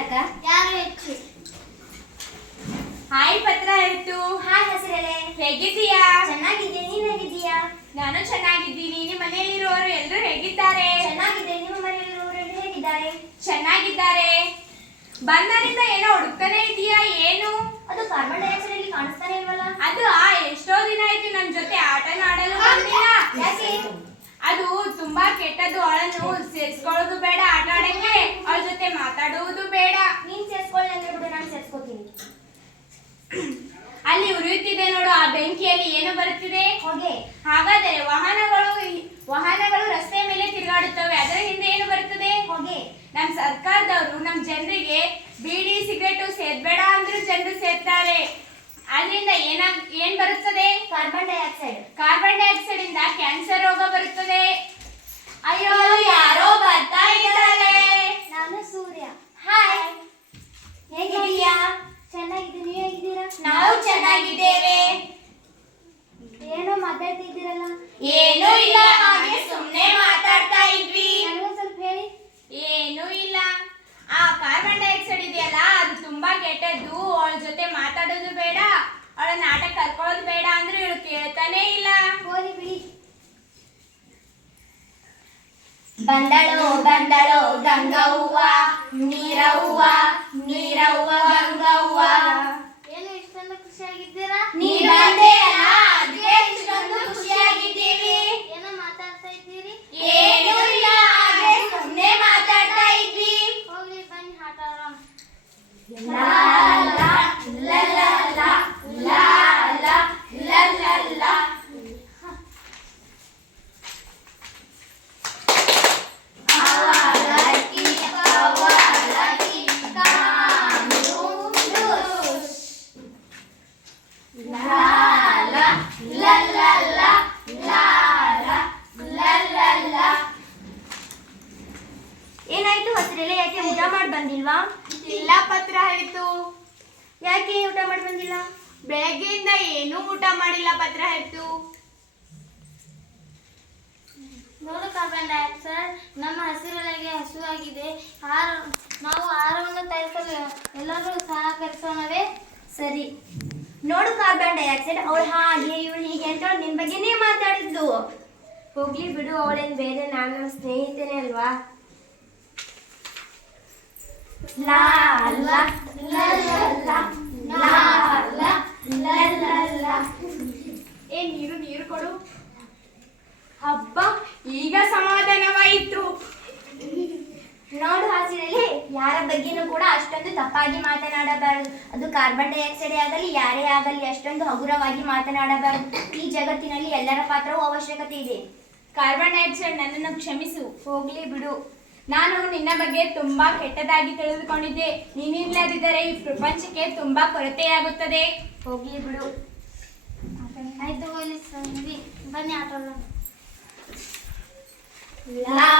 ನಾಟಕ ಯಾರು ಹೆಚ್ಚು. ಹಾಯ್ ಪತ್ರ ಹೇಳ್ತು. ಹಾಯ್ ಹಸಿರೆಲೆ, ಹೇಗಿದ್ದೀಯಾ? ಚೆನ್ನಾಗಿದ್ದೀನಿ, ನೀನ್ ಹೇಗಿದ್ದೀಯಾ? ನಾನು ಚೆನ್ನಾಗಿದ್ದೀನಿ. ನಿಮ್ಮ ಮನೆಯಲ್ಲಿರುವವರು ಎಲ್ಲರೂ ಹೇಗಿದ್ದಾರೆ? ಚೆನ್ನಾಗಿದೆ, ನಿಮ್ಮ ಮನೆಯಲ್ಲಿರುವವರು ಹೇಗಿದ್ದಾರೆ? ಚೆನ್ನಾಗಿದ್ದಾರೆ. ಬಂದನಿಂದ ಏನೋ ಹುಡುಕ್ತಾನೆ ಇದೀಯಾ, ಏನು? ಅದು ಕಾರ್ಬನ್ ಡೈಆಕ್ಸೈಡ್ ಅಲ್ಲಿ ಕಾಣಿಸ್ತಾನೆ ಇಲ್ವಲ್ಲ? ಅದು ಎಷ್ಟೋ ದಿನ ಆಯ್ತು ನನ್ನ ಜೊತೆ ಆಟ ಆಡಲು ಬಂದಿಲ್ಲ. ಯಾಕೆ? ಅದು ತುಂಬಾ ಕೆಟ್ಟದ್ದು. ಅವಳನ್ನು ಸೇರಿಸ್ಕೊಳ್ಳೋದು ಬೇಡ, ಆಟ ಆಡಕ್ಕೆ ಅವಳ ಜೊತೆ ಮಾತಾಡುವುದು ಬೇಡ. ನೀನ್ ಸೇರ್ಸ್ಕೊಳ್ಳಿ ಅಂದ್ರೆ ಬಿಡು, ನಾನು ಸೇರ್ಸ್ಕೊತೀನಿ. ಅಲ್ಲಿ ಉರಿಯುತ್ತಿದೆ ನೋಡು, ಆ ಬೆಂಕಿಯಲ್ಲಿ ಏನು ಬರುತ್ತಿದೆ? ಹೊಗೆ. ಹಾಗಾದರೆ ವಾಹನಗಳು ರಸ್ತೆ ಮೇಲೆ ತಿರುಗಾಡುತ್ತವೆ, ಅದರ ಹಿಂದೆ ಏನು ಬರುತ್ತದೆ? ಹೊಗೆ. ನಮ್ಮ ಸರ್ಕಾರದವರು ನಮ್ಮ ಜನರಿಗೆ ಬೀಡಿ ಸಿಗರೇಟು ಸೇರ್ಬೇಡ ಅಂದ್ರೂ ಜನರು ಸೇರ್ತಾರೆ. ಅದರಿಂದ ಏನ್ ಬರುತ್ತದೆ? Carbon dioxide. ಕಾರ್ಬನ್ ಡೈಆಕ್ಸೈಡ್ ಇಂದ ಕ್ಯಾನ್ಸರ್ ರೋಗ ಬರುತ್ತದೆ. ಅಯ್ಯೋ, ಯಾರೋ ಬರ್ತಾ ಇದ್ದಾರೆ. ನಾನು ಸೂರ್ಯ. ಹಾಯ್, ಹೇಗಿದ್ದೀಯಾ? ಚೆನ್ನಾಗಿದ್ದೀನಿ, ನೀವು ಹೇಗಿದ್ದೀರಾ? ನಾವು ಚೆನ್ನಾಗಿದ್ದೇವೆ. ಏನೋ ಮಾತಾಡ್ತಿದ್ದೀರಲ್ಲ? ಏನೂ ಇಲ್ಲ, ಹಾಗೆ ಸುಮ್ಮನೆ ಮಾತಾಡ್ತಾ ಇದ್ವಿ. ನನಗೊಂದು ಸ್ವಲ್ಪ ಹೇಳಿ. ಏನೂ ಇಲ್ಲ. ಆ ಕಾರ್ಬನ್ ಡೈಆಕ್ಸೈಡ್ ಇದೆಯಲ್ಲ, ಅದು ತುಂಬಾ ಕೆಟ್ಟದ್ದು. ಅವಳ ಜೊತೆ ಮಾತಾಡೋದು ಬೇಡ, ಅವಳ ನಾಟಕ ಕರ್ಕೊಳ್ಳೋದು ಬೇಡ ಅಂದ್ರೆ ಇವಳು ಕೇಳ್ತಾನೆ ಇಲ್ಲ. ಹೋಗಿ ಬಿಡಿ. ಬಂದಳು ಬಂದಳು ಗಂಗವ್ವ, ನೀರವ್ವ ನೀರವ್ವ ಗಂಗವ್ವ. ಏನು ಇಷ್ಟೊಂದು ಖುಷಿಯಾಗಿದ್ದೀರಾ? ನೀ ಬಂದೆ ಅಲ್ಲ, ಅದಕ್ಕೆ ಇಷ್ಟೊಂದು ಖುಷಿಯಾಗಿದ್ದೀವಿ. ಏನೋ ಮಾತಾಡ್ತಾ ಇದ್ದೀರಿ? ಏನೂ ಇಲ್ಲ, ಹಾಗೆ ಸುಮ್ಮನೆ ಮಾತಾಡ್ತಾ ಇದ್ವಿ. ಹೋಗ್ಲಿ ಬನ್ನಿ, ಆಟ ಆಡೋಣ. ಲಾ ಲಾ ಲಾ ಲಾ ಲಾ ಲಾ ಲಾ ಲಾ ಲಾ ಲಾ. ಏನಾಯ್ತು ಹಸಿರೆಲೆ, ಯಾಕೆ ಊಟ ಮಾಡಿ ಬಂದಿಲ್ವಾ? ಇಲ್ಲ ಪತ್ರ ಆಯ್ತು. ಯಾಕೆ ಊಟ ಮಾಡಿ ಬಂದಿಲ್ಲ? ಬೆಳಗ್ಗೆಯಿಂದ ಏನೂ ಊಟ ಮಾಡಿಲ್ಲ ಪತ್ರ ಆಯ್ತು. ನೋಡು ಕಾರ್ಬನ್ ಡೈಆಕ್ಸೈಡ್, ನಮ್ಮ ಹಸಿರೆಲೆಗೆ ಹಸುವಾಗಿದೆ. ನಾವು ಆಹಾರವನ್ನು ತಯಾರಿಸಲು ಎಲ್ಲರೂ ಸಹಕರಿಸೋಣವೇ? ಸರಿ. ನೋಡು ಕಾರ್ಬನ್ ಡೈಆಕ್ಸೈಡ್, ಅವಳು ಹಾಗೆ ಇವಳು ಹೀಗೆ ಅಂತ ನಿನ್ ಬಗ್ಗೆನೇ ಮಾತಾಡಿದ್ಲು. ಹೋಗ್ಲಿ ಬಿಡು, ಅವಳೇನು ಬೇರೆ, ನಾನು ನಮ್ಮ ಸ್ನೇಹಿತನೇ ಅಲ್ವಾ? ಲಾ ಲಾ ಲಾ ಲಾ ಲಾ ಲಾ ಲಾ ಲಾ ಲಾ ಲಾ. ನೀರು ಕೊಡು. ಹಬ್ಬ, ಈಗ ಸಮಾಧಾನವಾಯಿತು. ನೋಡು ಹಸಿರೆಲೆ, ಯಾರ ಬಗ್ಗೆನೂ ಕೂಡ ಅಷ್ಟೊಂದು ತಪ್ಪಾಗಿ ಮಾತನಾಡಬಾರದು. ಅದು ಕಾರ್ಬನ್ ಡೈಆಕ್ಸೈಡ್ ಆಗಲಿ ಯಾರೇ ಆಗಲಿ ಅಷ್ಟೊಂದು ಹಗುರವಾಗಿ ಮಾತನಾಡಬಾರದು. ಈ ಜಗತ್ತಿನಲ್ಲಿ ಎಲ್ಲರ ಪಾತ್ರವೂ ಅವಶ್ಯಕತೆ ಇದೆ. ಕಾರ್ಬನ್ ಡೈಆಕ್ಸೈಡ್, ನನ್ನನ್ನು ಕ್ಷಮಿಸು. ಹೋಗ್ಲಿ ಬಿಡು. ನಾನು ನಿನ್ನ ಬಗ್ಗೆ ತುಂಬಾ ಕೆಟ್ಟದಾಗಿ ತಿಳಿದುಕೊಂಡಿದ್ದೆ. ನೀನಿಲ್ಲದಿದ್ದರೆ ಈ ಪ್ರಪಂಚಕ್ಕೆ ತುಂಬಾ ಕೊರತೆಯಾಗುತ್ತದೆ. ಹೋಗ್ಲಿ ಬಿಡು. ಆಯ್ತು, ಹೋಗ್ಲಿ ಬನ್ನಿ ಆಟ ಆಡೋಣ. ಲಾ